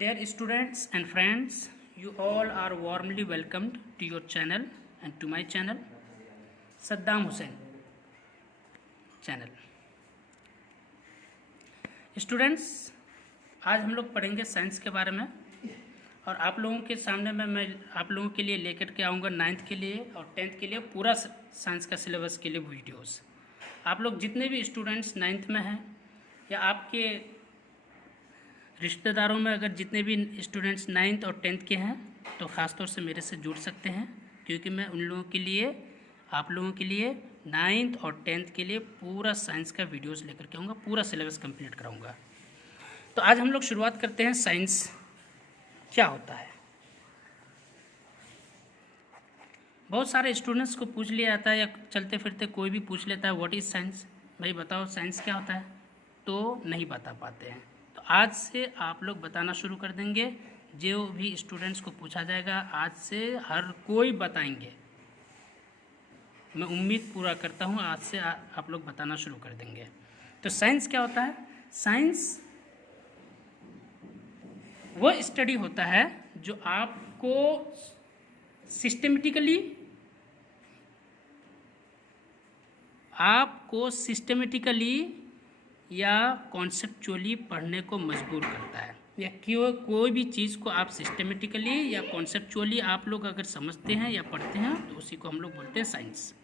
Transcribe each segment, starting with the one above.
Dear students and friends, you all are warmly welcomed to your channel and to my channel, Saddam Hussain channel. Students, आज हम लोग पढ़ेंगे science के बारे में और आप लोगों के सामने में मैं आप लोगों के लिए लेकर के आऊँगा 9th के लिए और 10th के लिए पूरा साइंस का सिलेबस के लिए वीडियोस। आप लोग जितने भी स्टूडेंट्स 9th में हैं या आपके रिश्तेदारों में अगर जितने भी स्टूडेंट्स 9th और 10th के हैं तो ख़ास तौर से मेरे से जुड़ सकते हैं, क्योंकि मैं उन लोगों के लिए आप लोगों के लिए 9th और 10th के लिए पूरा साइंस का वीडियोस लेकर के आऊँगा, पूरा सिलेबस कंप्लीट कराऊँगा। तो आज हम लोग शुरुआत करते हैं साइंस क्या होता है। बहुत सारे स्टूडेंट्स को पूछ लिया जाता है या चलते फिरते कोई भी पूछ लेता है व्हाट इज़ साइंस, भाई बताओ साइंस क्या होता है, तो नहीं बता पाते हैं। तो आज से आप लोग बताना शुरू कर देंगे। जो भी स्टूडेंट्स को पूछा जाएगा आज से हर कोई बताएंगे। मैं उम्मीद पूरा करता हूँ आज से आप लोग बताना शुरू कर देंगे। तो साइंस क्या होता है? साइंस वो स्टडी होता है जो आपको सिस्टमेटिकली या कॉन्सेप्चुअली पढ़ने को मजबूर करता है, या कोई भी चीज़ को आप सिस्टमेटिकली या कॉन्सेप्चुअली आप लोग अगर समझते हैं या पढ़ते हैं तो उसी को हम लोग बोलते हैं साइंस।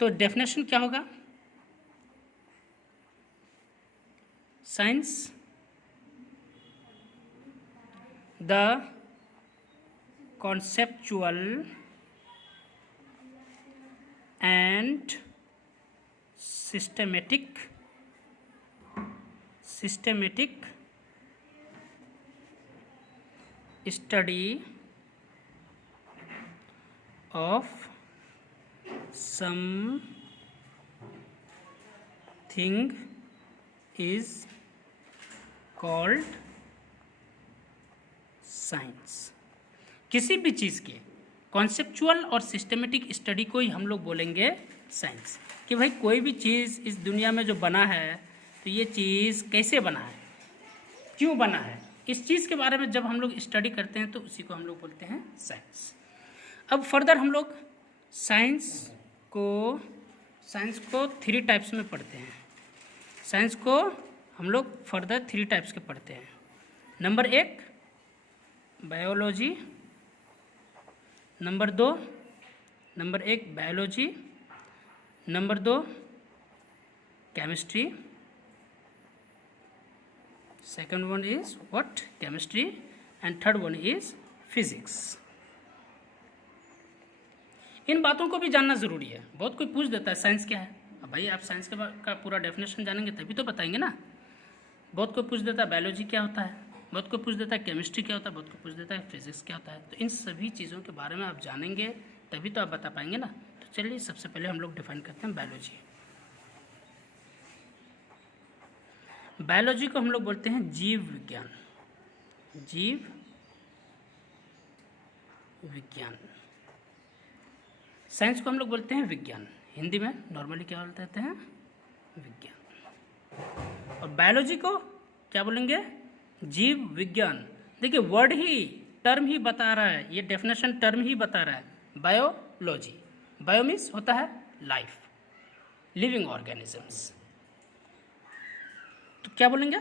तो डेफिनेशन क्या होगा? Science the conceptual and systematic study of something is called science. किसी भी चीज़ के कॉन्सेप्चुअल और सिस्टमेटिक स्टडी को ही हम लोग बोलेंगे साइंस। कि भाई कोई भी चीज़ इस दुनिया में जो बना है तो ये चीज़ कैसे बना है, क्यों बना है, इस चीज़ के बारे में जब हम लोग स्टडी करते हैं तो उसी को हम लोग बोलते हैं साइंस। अब फर्दर हम लोग साइंस को 3 टाइप्स में पढ़ते हैं। साइंस को हम लोग फर्दर 3 टाइप्स के पढ़ते हैं। Number 1 biology, number 1 biology, number 2 chemistry, second one is what chemistry and third one is physics. इन बातों को भी जानना ज़रूरी है। बहुत कोई पूछ देता है साइंस क्या है। अब भाई आप साइंस का पूरा डेफिनेशन जानेंगे तभी तो बताएंगे ना। बहुत कोई पूछ देता है बायोलॉजी क्या होता है, बहुत को पूछ देता है केमिस्ट्री क्या होता है, बहुत को पूछ देता है फिजिक्स क्या होता है। तो इन सभी चीज़ों के बारे में आप जानेंगे तभी तो आप बता पाएंगे ना। तो चलिए सबसे पहले हम लोग डिफाइन करते हैं बायोलॉजी। बायोलॉजी को हम लोग बोलते हैं जीव विज्ञान। जीव विज्ञान। साइंस को हम लोग बोलते हैं विज्ञान। हिंदी में नॉर्मली क्या बोलते हैं? विज्ञान। और बायोलॉजी को क्या बोलेंगे? जीव विज्ञान। देखिए वर्ड ही, टर्म ही बता रहा है, ये डेफिनेशन टर्म ही बता रहा है। बायोलॉजी, बायो मीन्स होता है लाइफ, लिविंग ऑर्गेनिजम्स। तो क्या बोलेंगे?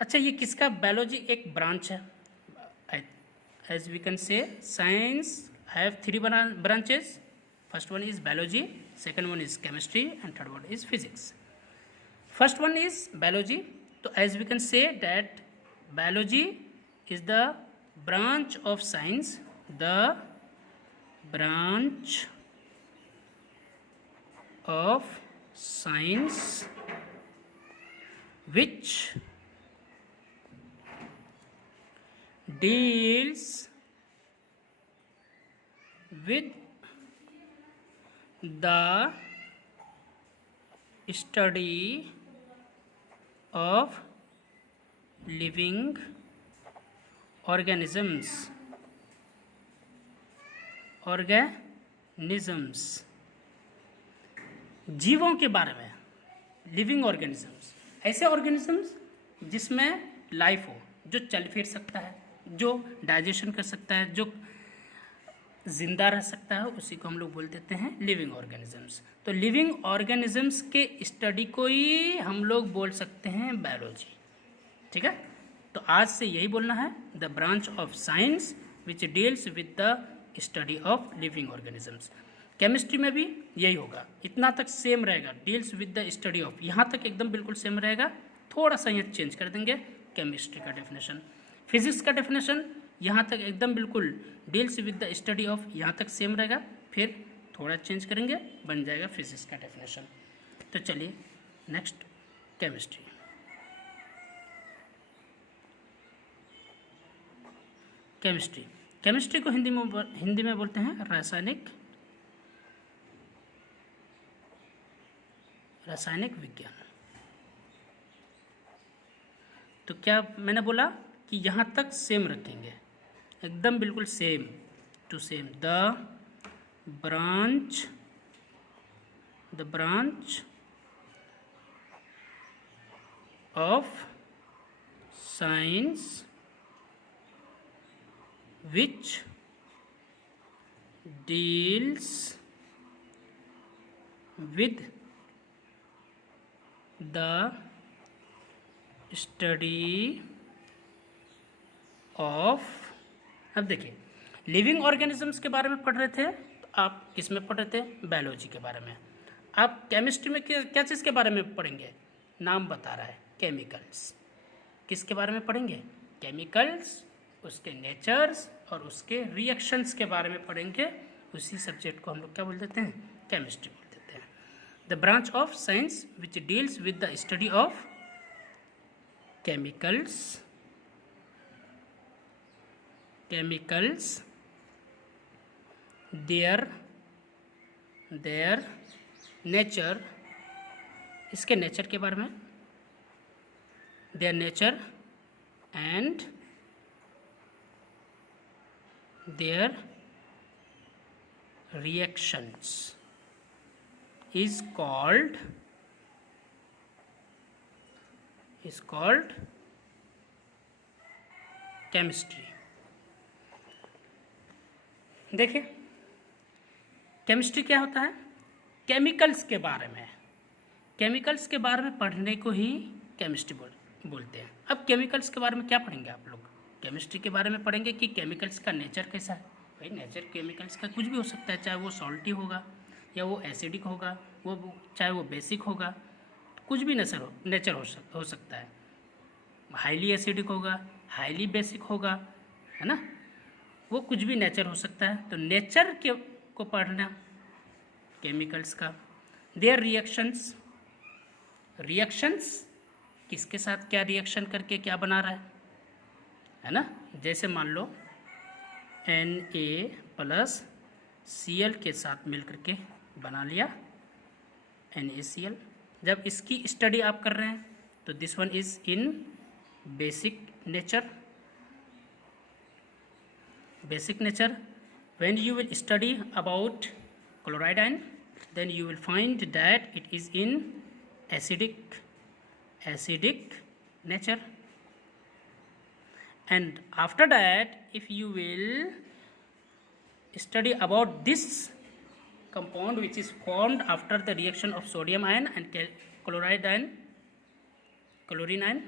अच्छा ये किसका? बायोलॉजी एक ब्रांच है। As we can say science have 3 branches. First one is biology, second one is chemistry and third one is physics. First one is biology. So as we can say that biology is the branch of science, the branch of science which deals with the study of living organisms जीवों के बारे में, living organisms. ऐसे organisms जिसमें life हो, जो चल फिर सकता है, जो डाइजेशन कर सकता है, जो जिंदा रह सकता है, उसी को हम लोग बोल देते हैं लिविंग ऑर्गेनिजम्स। तो लिविंग ऑर्गेनिजम्स के स्टडी को ही हम लोग बोल सकते हैं बायोलॉजी। ठीक है, तो आज से यही बोलना है, the branch of science which deals with the study of living organisms. Chemistry में भी यही होगा, इतना तक सेम रहेगा, deals with the study of, यहाँ तक एकदम बिल्कुल सेम रहेगा, थोड़ा सा यहाँ चेंज कर देंगे केमिस्ट्री का डेफिनेशन। फिजिक्स का डेफिनेशन यहाँ तक एकदम बिल्कुल deals with the study of, यहाँ तक सेम रहेगा, फिर थोड़ा चेंज करेंगे, बन जाएगा फिजिक्स का डेफिनेशन। तो चलिए नेक्स्ट केमिस्ट्री। केमिस्ट्री, केमिस्ट्री को हिंदी में बोलते हैं रासायनिक विज्ञान। तो क्या मैंने बोला कि यहाँ तक सेम रखेंगे, एकदम बिल्कुल same to same. The branch of science which deals with the study of, अब देखिए लिविंग ऑर्गेनिजम्स के बारे में पढ़ रहे थे, तो आप किस में पढ़ रहे थे, बायोलॉजी के बारे में। आप केमिस्ट्री में क्या चीज़ के बारे में पढ़ेंगे, नाम बता रहा है केमिकल्स। किसके बारे में पढ़ेंगे, केमिकल्स, उसके नेचर्स और उसके रिएक्शंस के बारे में पढ़ेंगे। उसी सब्जेक्ट को हम लोग क्या बोल देते हैं, केमिस्ट्री बोल देते हैं। The branch of science which deals with the study of chemicals, their nature, इसके नेचर के बारे में, their nature and their reactions is called chemistry। देखिए केमिस्ट्री क्या होता है, केमिकल्स के बारे में, केमिकल्स के बारे में पढ़ने को ही केमिस्ट्री बोलते हैं। अब केमिकल्स के बारे में क्या पढ़ेंगे आप लोग, केमिस्ट्री के बारे में पढ़ेंगे कि केमिकल्स का नेचर कैसा है। भाई नेचर केमिकल्स का कुछ भी हो सकता है, चाहे वो सॉल्टी होगा या वो एसिडिक होगा, वो चाहे वो बेसिक होगा, कुछ भी नेचर हो सकता है। हाईली एसिडिक होगा, हाईली बेसिक होगा, है ना, वो कुछ भी नेचर हो सकता है। तो नेचर को पढ़ना केमिकल्स का। देयर रिएक्शंस किसके साथ क्या रिएक्शन करके क्या बना रहा है ना। जैसे मान लो Na+Cl के साथ मिलकर के बना लिया NaCl। जब इसकी स्टडी आप कर रहे हैं तो this one is in basic nature. When you will study about chloride ion, then you will find that it is in acidic nature. And after that, if you will study about this compound which is formed after the reaction of sodium ion and chlorine ion,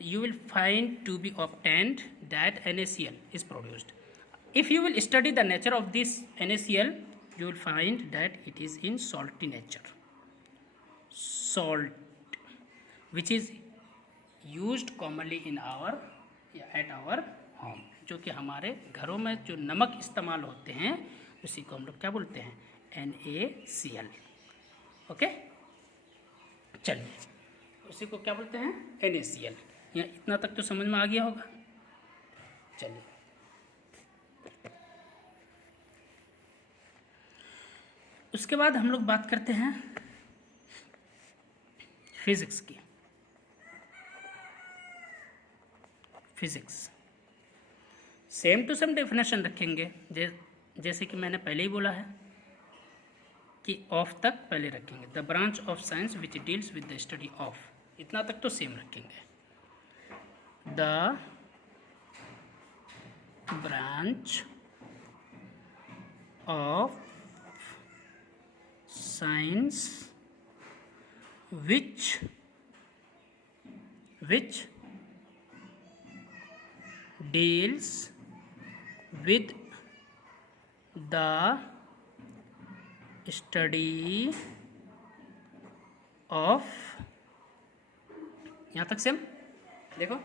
you will find to be obtained that NaCl is produced. If you will study the nature of this NaCl, you will find that it is in salty nature. Salt, which is used commonly in at our home, जो कि हमारे घरों में जो नमक इस्तेमाल होते हैं उसी को हम लोग क्या बोलते हैं, NaCl। ओके, चलिए उसी को क्या बोलते हैं, NaCl। यहाँ इतना तक तो समझ में आ गया होगा। चलिए उसके बाद हम लोग बात करते हैं फिजिक्स की। Physics same to same definition रखेंगे, जैसे कि मैंने पहले ही बोला है कि ऑफ तक पहले रखेंगे। The branch of science which deals with the study of, इतना तक तो सेम रखेंगे। The branch of science which deals with the study of, यहाँ तक सेम देखो,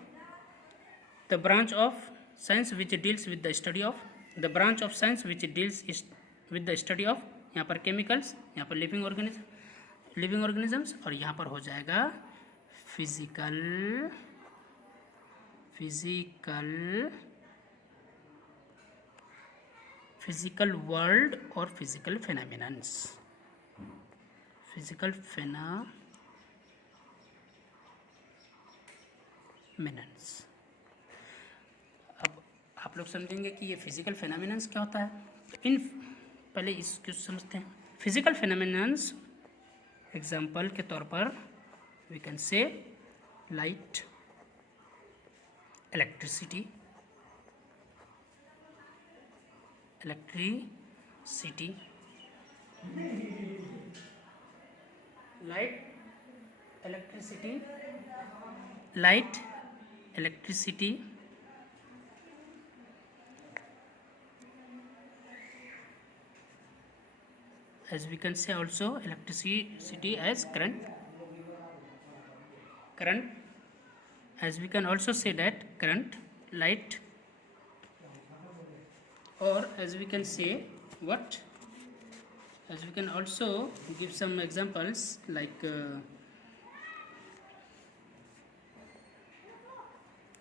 the branch of science which deals with the study of, the branch of science which deals with the study of, यहाँ पर chemicals, यहाँ पर living organisms, और यहाँ पर हो जाएगा फिजिकल वर्ल्ड और फिजिकल फेनामिनन्स। अब आप लोग समझेंगे कि ये फिजिकल फेनामिनन्स क्या होता है। तो पहले इसको समझते हैं। फिजिकल फेनामिनन्स एग्जाम्पल के तौर पर we can say light, electricity, electricity, as we can say also electricity as current, as we can also say that current, light, or as we can say what, as we can also give some examples like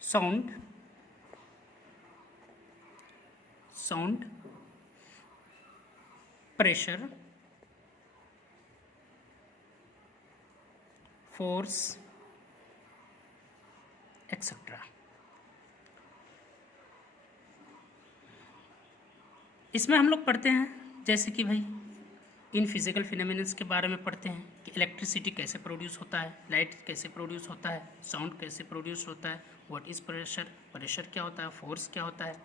sound, pressure, force, etcetera. इसमें हम लोग पढ़ते हैं जैसे कि भाई in physical phenomenons के बारे में पढ़ते हैं कि इलेक्ट्रिसिटी कैसे प्रोड्यूस होता है, लाइट कैसे प्रोड्यूस होता है, साउंड कैसे प्रोड्यूस होता है, व्हाट इज़ प्रेशर क्या होता है, फोर्स क्या होता है।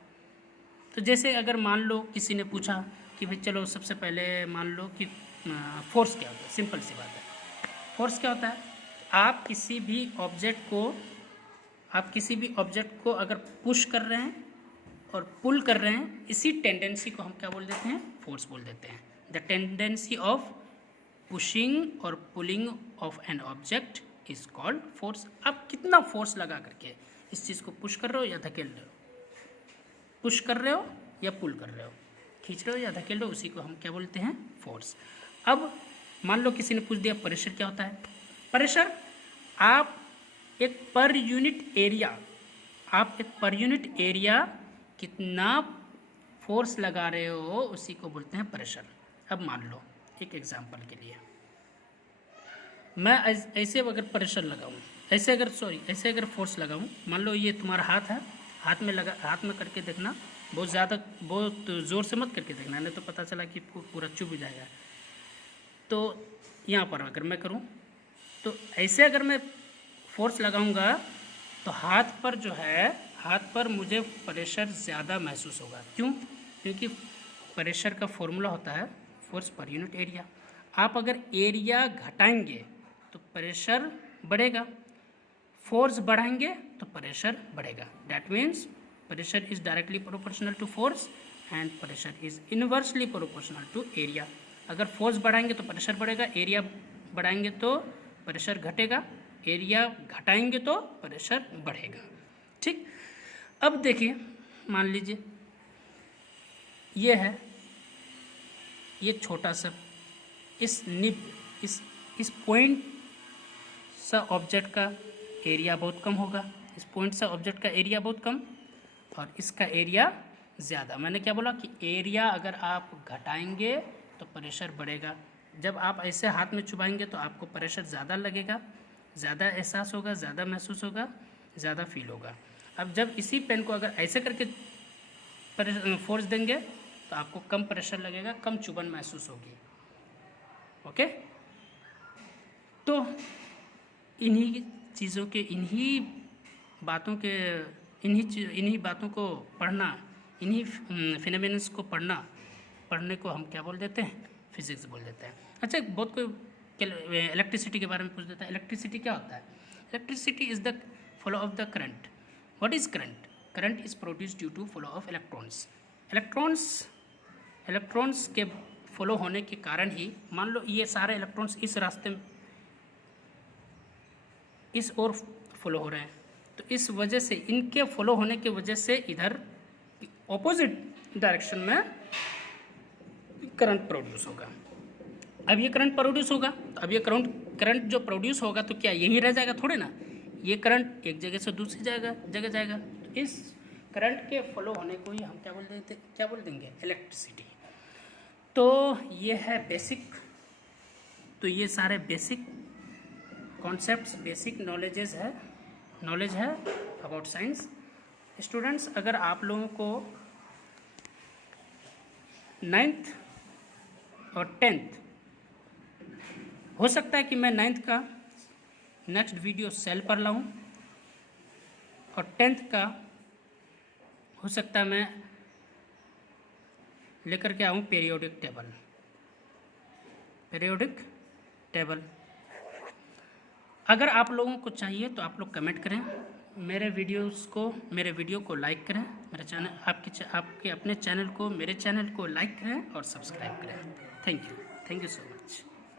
तो जैसे अगर मान लो किसी ने पूछा कि भाई चलो सबसे पहले मान लो कि फोर्स क्या होता है, सिंपल सी बात है। फोर्स क्या होता है, आप किसी भी ऑब्जेक्ट को अगर पुश कर रहे हैं और पुल कर रहे हैं, इसी टेंडेंसी को हम क्या बोल देते हैं, फोर्स बोल देते हैं। द टेंडेंसी ऑफ पुशिंग और pulling of an object is called force. आप कितना फोर्स लगा करके इस चीज़ को पुश कर रहे हो या धकेल रहे हो, पुश कर रहे हो या पुल कर रहे हो, खींच रहे हो या धकेल रहे हो, उसी को हम क्या बोलते हैं, फोर्स। अब मान लो किसी ने पूछ दिया प्रेशर क्या होता है। प्रेशर आप एक पर यूनिट एरिया कितना फोर्स लगा रहे हो उसी को बोलते हैं प्रेशर। अब मान लो एक एग्जांपल के लिए मैं ऐसे अगर प्रेशर लगाऊं, ऐसे अगर फोर्स लगाऊं, मान लो ये तुम्हारा हाथ है, हाथ में करके देखना, बहुत ज़ोर से मत करके देखना, नहीं तो पता चला कि पूरा चुभ जाएगा। तो यहाँ पर अगर मैं करूँ तो ऐसे अगर मैं फोर्स लगाऊंगा तो हाथ पर मुझे प्रेशर ज़्यादा महसूस होगा। क्यों? क्योंकि प्रेशर का फॉर्मूला होता है फोर्स पर यूनिट एरिया। आप अगर एरिया घटाएंगे तो प्रेशर बढ़ेगा, फोर्स बढ़ाएंगे तो प्रेशर बढ़ेगा। That means pressure is directly proportional to force and pressure is inversely proportional to area. अगर फोर्स बढ़ाएंगे तो प्रेशर बढ़ेगा, एरिया बढ़ाएंगे तो प्रेशर घटेगा, एरिया घटाएंगे तो प्रेशर बढ़ेगा। ठीक, अब देखिए मान लीजिए ये छोटा सा इस पॉइंट सा ऑब्जेक्ट का एरिया बहुत कम होगा, इस पॉइंट सा ऑब्जेक्ट का एरिया बहुत कम और इसका एरिया ज़्यादा। मैंने क्या बोला कि एरिया अगर आप घटाएंगे तो प्रेशर बढ़ेगा। जब आप ऐसे हाथ में चुभाएंगे तो आपको प्रेशर ज़्यादा लगेगा, ज़्यादा एहसास होगा, ज़्यादा महसूस होगा, ज़्यादा फील होगा। अब जब इसी पेन को अगर ऐसे करके फोर्स देंगे तो आपको कम प्रेशर लगेगा, कम चुभन महसूस होगी। ओके, तो इन्हीं चीज़ों के इन्हीं बातों को पढ़ना, इन्हीं फिनोमेनन्स को पढ़ने को हम क्या बोल देते हैं? फिजिक्स बोल देते हैं। अच्छा, बहुत कोई इलेक्ट्रिसिटी के बारे में पूछ देता है। इलेक्ट्रिसिटी क्या होता है? Electricity is the flow of the current. What is current? Current is produce due to flow of electrons. Electrons के फ्लो होने के कारण ही, मान लो ये सारे इलेक्ट्रॉन्स इस रास्ते में इस ओर फ्लो हो रहे हैं, तो इस वजह से, इनके फ्लो होने की वजह से इधर ऑपोजिट डायरेक्शन में करंट प्रोड्यूस होगा। अब ये करंट प्रोड्यूस होगा, तो अब ये करंट जो प्रोड्यूस होगा तो क्या यहीं रह जाएगा? थोड़े ना, ये करंट एक जगह से दूसरी जगह जाएगा। तो इस करंट के फ्लो होने को ही हम क्या बोल देंगे? इलेक्ट्रिसिटी। तो ये है बेसिक, तो ये सारे बेसिक कॉन्सेप्ट्स, बेसिक नॉलेज है अबाउट साइंस। स्टूडेंट्स, अगर आप लोगों को 9th और 10th, हो सकता है कि मैं 9th का नेक्स्ट वीडियो सेल पर लाऊं, और 10th का हो सकता है मैं लेकर के आऊं पीरियोडिक टेबल। अगर आप लोगों को चाहिए तो आप लोग कमेंट करें, मेरे वीडियो को लाइक करें, मेरे चैनल आपके अपने चैनल को, मेरे चैनल को लाइक करें और सब्सक्राइब करें। Thank you so much.